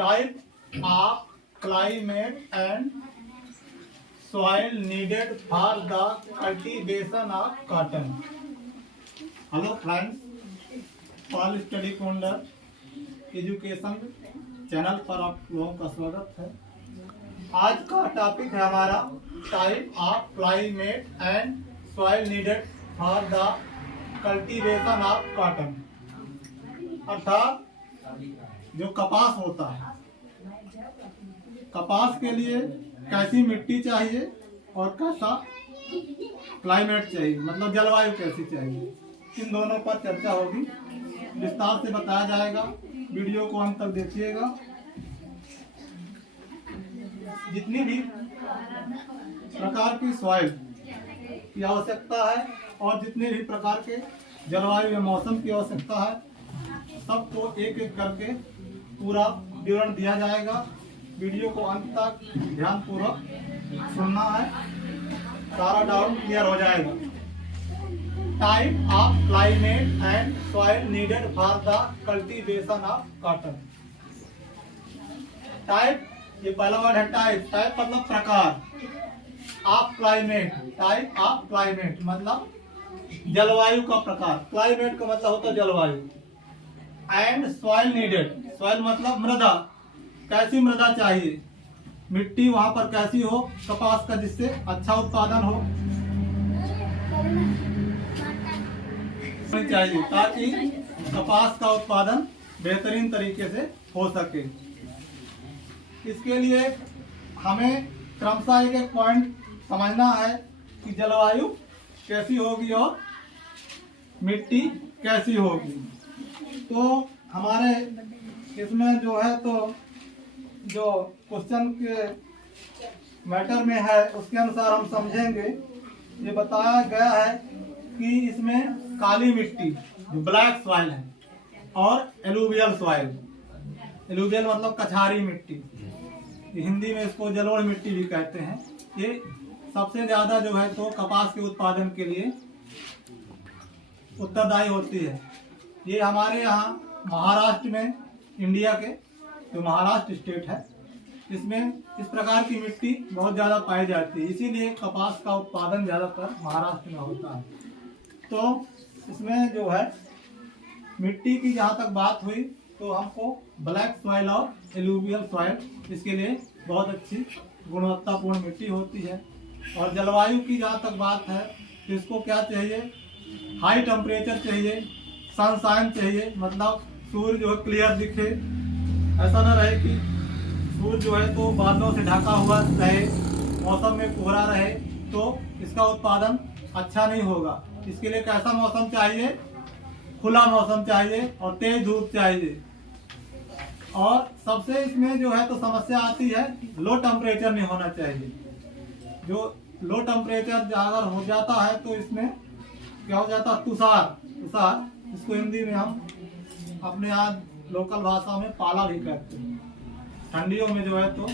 type of climate and soil needed for the cultivation of cotton. Hello friends, all study counter education channel पर आप लोगों का स्वागत है। आज का टॉपिक है हमारा type of climate and soil needed for the cultivation of cotton, अर्थात जो कपास होता है, कपास के लिए कैसी मिट्टी चाहिए और कैसा क्लाइमेट चाहिए, मतलब जलवायु कैसी चाहिए, इन दोनों पर चर्चा होगी, विस्तार से बताया जाएगा। वीडियो को अंत तक देखिएगा। जितनी भी प्रकार की सॉइल की आवश्यकता है और जितने भी प्रकार के जलवायु या मौसम की आवश्यकता है, सबको एक एक करके पूरा विवरण दिया जाएगा। वीडियो को अंत तक ध्यानपूर्वक सुनना है, सारा डाउट क्लियर हो जाएगा। Type of climate and soil needed for the cultivation of cotton. Type, ये पहला वर्ड है टाइप। टाइप मतलब प्रकार, of climate, type of climate मतलब जलवायु का प्रकार, क्लाइमेट का मतलब होता है जलवायु। एंड सॉइल नीडेड, सॉइल मतलब मृदा, कैसी मृदा चाहिए, मिट्टी वहां पर कैसी हो कपास का जिससे अच्छा उत्पादन हो चाहिए, ताकि कपास का उत्पादन बेहतरीन तरीके से हो सके। इसके लिए हमें क्रमशः एक एक पॉइंट समझना है कि जलवायु कैसी होगी और मिट्टी कैसी होगी। तो हमारे इसमें जो है तो जो क्वेश्चन के मैटर में है उसके अनुसार हम समझेंगे। ये बताया गया है कि इसमें काली मिट्टी जो ब्लैक सॉइल है और एलुवियल सॉइल, एलुवियल मतलब कछारी मिट्टी, हिंदी में इसको जलोढ़ मिट्टी भी कहते हैं, ये सबसे ज्यादा जो है तो कपास के उत्पादन के लिए उत्तरदायी होती है। ये हमारे यहाँ महाराष्ट्र में, इंडिया के जो महाराष्ट्र स्टेट है, इसमें इस प्रकार की मिट्टी बहुत ज़्यादा पाई जाती है, इसीलिए कपास का उत्पादन ज़्यादातर महाराष्ट्र में होता है। तो इसमें जो है मिट्टी की जहाँ तक बात हुई तो हमको ब्लैक सॉइल और एलुवियल सॉइल, इसके लिए बहुत अच्छी गुणवत्तापूर्ण मिट्टी होती है। और जलवायु की जहाँ तक बात है तो इसको क्या चाहिए, हाई टेम्परेचर चाहिए, सनशाइन चाहिए, मतलब सूर्य जो है क्लियर दिखे, ऐसा ना रहे कि सूर्य जो है तो बादलों से ढका हुआ रहे, मौसम में कोहरा रहे, तो इसका उत्पादन अच्छा नहीं होगा। इसके लिए कैसा मौसम चाहिए, खुला मौसम चाहिए और तेज धूप चाहिए। और सबसे इसमें जो है तो समस्या आती है, लो टेम्परेचर नहीं होना चाहिए। जो लो टेम्परेचर अगर हो जाता है तो इसमें क्या हो जाता है, तुषार, तुषार इसको हिंदी में हम अपने यहाँ लोकल भाषा में पाला भी कहते हैं। ठंडियों में जो है तो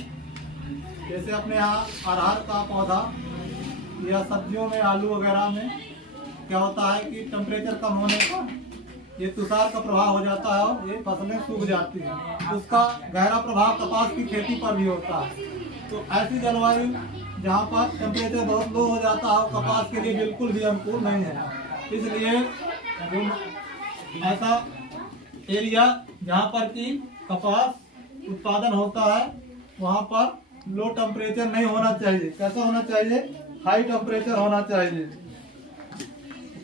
जैसे अपने यहाँ अरहर का पौधा या सब्जियों में, आलू वगैरह में क्या होता है कि टेम्परेचर कम होने पर ये तुषार का प्रभाव हो जाता है और ये फसलें सूख जाती हैं। उसका गहरा प्रभाव कपास की खेती पर भी होता है। तो ऐसी जलवायु जहाँ पर टेम्परेचर बहुत लो हो जाता है, कपास के लिए बिल्कुल भी अनुकूल नहीं है। इसलिए ऐसा एरिया जहाँ पर कि कपास उत्पादन होता है वहाँ पर लो टेम्परेचर नहीं होना चाहिए। कैसा होना चाहिए, हाई टेम्परेचर होना चाहिए।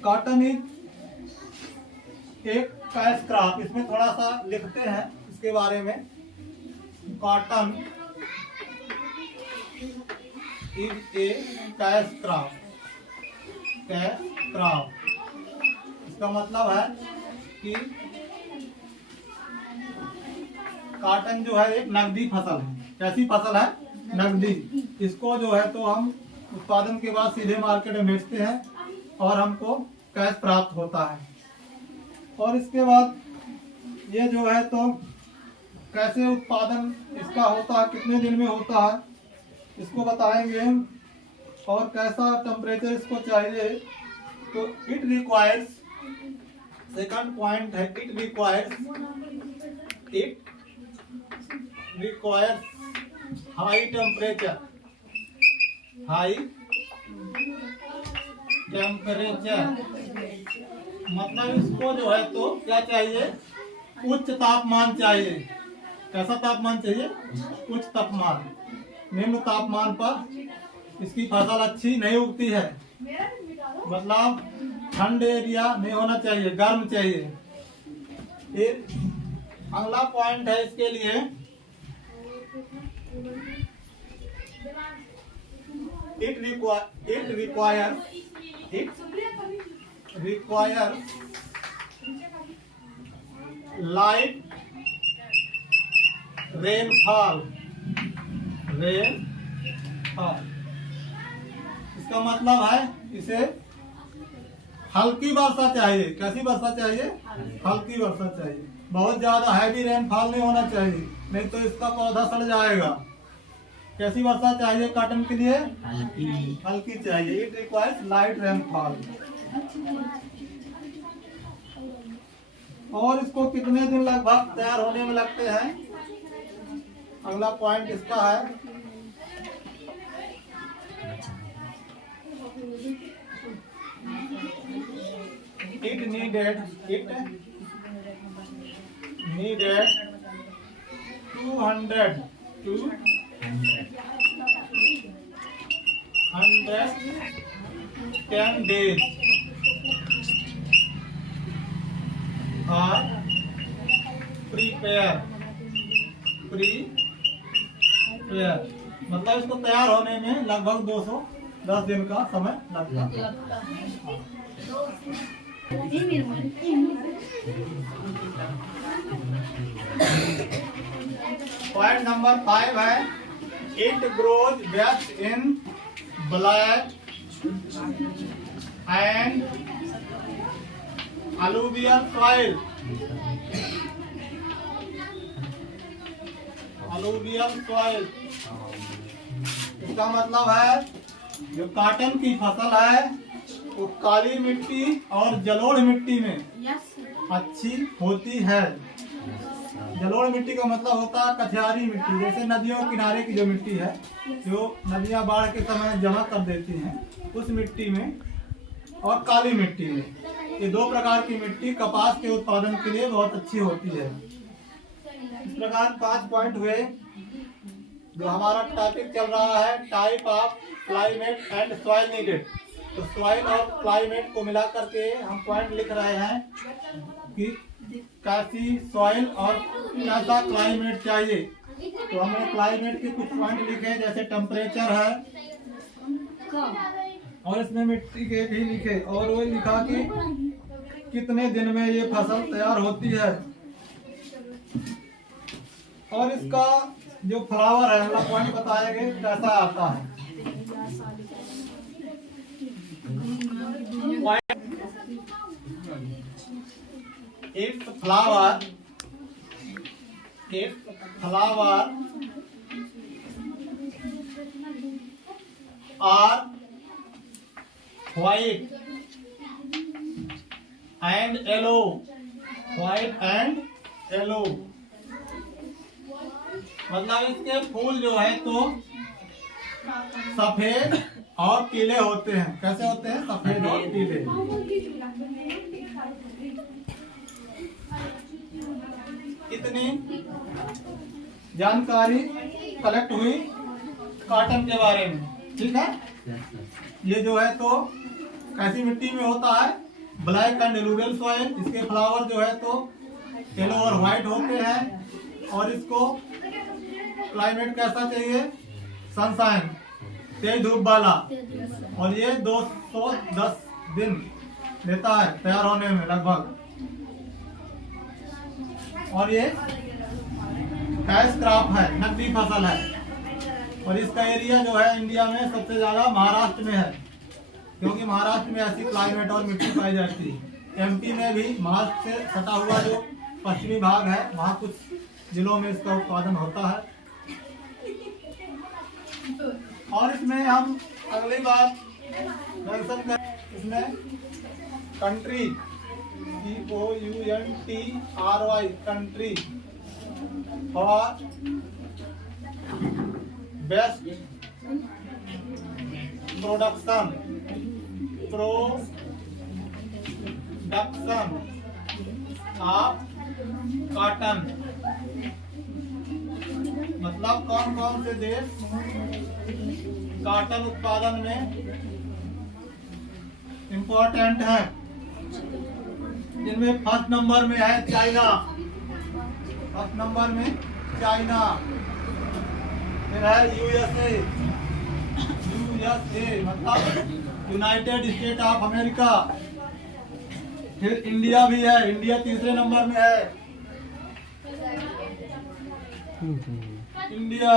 कॉटन इज एक कैश क्रॉप, इसमें थोड़ा सा लिखते हैं इसके बारे में। Cotton is a cash crop, cash crop इसका मतलब है कि कॉटन जो है एक नकदी फसल है। कैसी फसल है, नकदी। इसको जो है तो हम उत्पादन के बाद सीधे मार्केट में बेचते हैं और हमको कैश प्राप्त होता है। और इसके बाद ये जो है तो कैसे उत्पादन इसका होता है, कितने दिन में होता है, इसको बताएंगे। और कैसा टेम्परेचर इसको चाहिए, तो इट रिक्वायर्स, सेकंड पॉइंट है, it requires, it requires high temperature, high temperature मतलब इसको जो है तो क्या चाहिए, उच्च तापमान चाहिए। कैसा तापमान चाहिए, उच्च तापमान। निम्न तापमान पर इसकी फसल अच्छी नहीं उगती है, मतलब ठंड एरिया नहीं होना चाहिए, गर्म चाहिए। फिर अगला पॉइंट है इसके लिए, इट रिक्वायर लाइट रेनफॉल। इसका मतलब है इसे हल्की वर्षा चाहिए। कैसी वर्षा चाहिए, हल्की वर्षा चाहिए। बहुत ज्यादा हैवी रेनफॉल नहीं होना चाहिए, नहीं तो इसका पौधा सड़ जाएगा। कैसी वर्षा चाहिए कॉटन के लिए, हल्की चाहिए। It requires light rainfall. और इसको कितने दिन लगभग तैयार होने में लगते हैं, अगला पॉइंट इसका है, it needed 200 to 110 days or prepare मतलब इसको तैयार होने में लगभग 210 दिन का समय लगता है। पॉइंट नंबर 5 है, it grows best in black and alluvial soil. Alluvial soil इसका मतलब है जो कॉटन की फसल है वो काली मिट्टी और जलोढ़ मिट्टी में अच्छी होती है। जलोढ़ मिट्टी का मतलब होता है कथियारी मिट्टी, जैसे नदियों किनारे की जो मिट्टी है, जो नदियां बाढ़ के समय जमा कर देती हैं, उस मिट्टी में, और काली मिट्टी में। ये दो प्रकार की मिट्टी कपास के उत्पादन के लिए बहुत अच्छी होती है। इस प्रकार 5 पॉइंट हुए। जो हमारा टॉपिक चल रहा है type of climate and soil needed, तो सॉइल और क्लाइमेट को मिला करके हम पॉइंट लिख रहे हैं कि कैसी सॉइल और कैसा क्लाइमेट चाहिए। तो हमने क्लाइमेट के कुछ पॉइंट लिखे, जैसे टेम्परेचर है, और इसमें मिट्टी के भी लिखे, और वो लिखा कि कितने दिन में ये फसल तैयार होती है। और इसका जो फ्लावर है, अगला पॉइंट बताएंगे कैसा आता है। Its flower are white and yellow, मतलब इसके फूल जो है तो सफेद और पीले होते हैं। कैसे होते हैं, सफेद और पीले। इतनी जानकारी कलेक्ट हुई कॉटन के बारे में, ठीक है। ये जो है तो कैसी मिट्टी में होता है, ब्लैक एंड एलुवियल सॉइल। इसके फ्लावर जो है तो येलो और व्हाइट होते हैं। और इसको क्लाइमेट कैसा चाहिए, सनशाइन, तेज धूप वाला। और ये 210 दिन लेता है तैयार होने में लगभग। और ये कैश क्रॉप है, नकदी फसल है। और इसका एरिया जो है इंडिया में सबसे ज्यादा महाराष्ट्र में है, क्योंकि महाराष्ट्र में ऐसी क्लाइमेट और मिट्टी पाई जाती है। एमपी में भी महाराष्ट्र से सटा हुआ जो पश्चिमी भाग है, वहाँ कुछ जिलों में इसका उत्पादन होता है। और इसमें हम अगली बात मेंशन कर, इसमें कंट्री COUNTRY कंट्री और बेस्ट प्रोडक्शन ऑफ कॉटन। मतलब कौन कौन से देश कॉटन उत्पादन में इम्पोर्टेंट है। जिनमें फर्स्ट नंबर में है चाइना, फर्स्ट नंबर में चाइना, फिर है यूएसए मतलब यूनाइटेड स्टेट ऑफ अमेरिका, फिर इंडिया भी है, इंडिया तीसरे नंबर में है, इंडिया,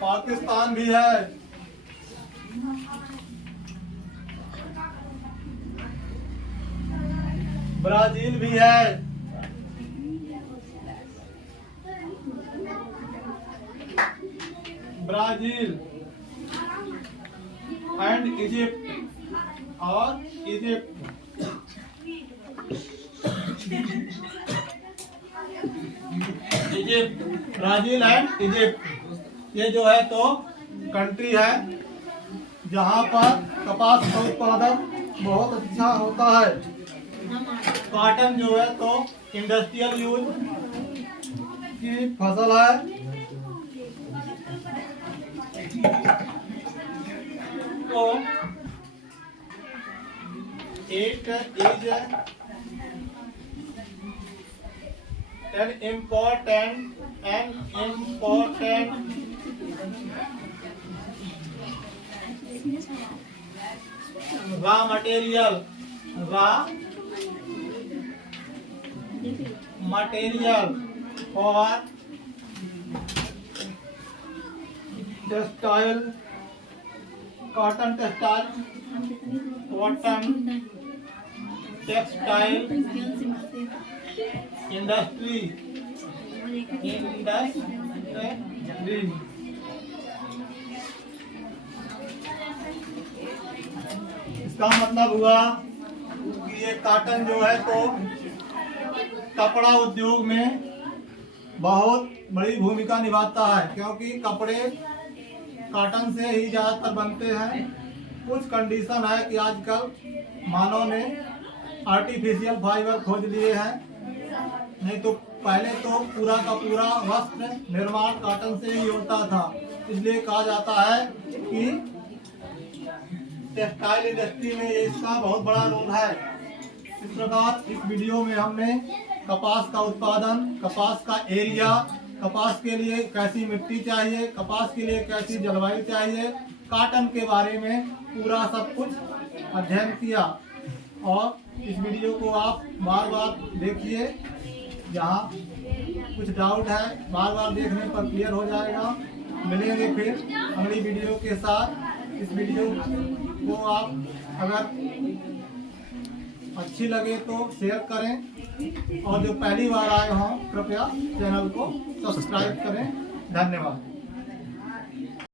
पाकिस्तान भी है, ब्राजील भी है, ब्राजील एंड इजिप्ट और Egypt. Egypt, Brazil and Egypt ये जो है तो कंट्री है जहां पर कपास का उत्पादन बहुत अच्छा होता है। कॉटन जो है तो इंडस्ट्रियल यूज की फसल है। तो it is an important raw material for textile, cotton textile industry। इसका मतलब हुआ कि ये कॉटन जो है तो कपड़ा उद्योग में बहुत बड़ी भूमिका निभाता है, क्योंकि कपड़े कॉटन से ही ज़्यादातर बनते हैं। कुछ कंडीशन है कि आजकल मानव ने आर्टिफिशियल फाइबर खोज लिए हैं, नहीं तो पहले तो पूरा का पूरा वस्त्र निर्माण कॉटन से ही होता था। इसलिए कहा जाता है कि टेक्सटाइल इंडस्ट्री में इसका बहुत बड़ा रोल है। इस प्रकार इस वीडियो में हमने कपास का उत्पादन, कपास का एरिया, कपास के लिए कैसी मिट्टी चाहिए, कपास के लिए कैसी जलवायु चाहिए, कॉटन के बारे में पूरा सब कुछ अध्ययन किया। और इस वीडियो को आप बार बार देखिए, जहाँ कुछ डाउट है बार बार देखने पर क्लियर हो जाएगा। मिलेंगे फिर अगली वीडियो के साथ। इस वीडियो को आप अगर अच्छी लगे तो शेयर करें, और जो पहली बार आए हों कृपया चैनल को सब्सक्राइब करें। धन्यवाद।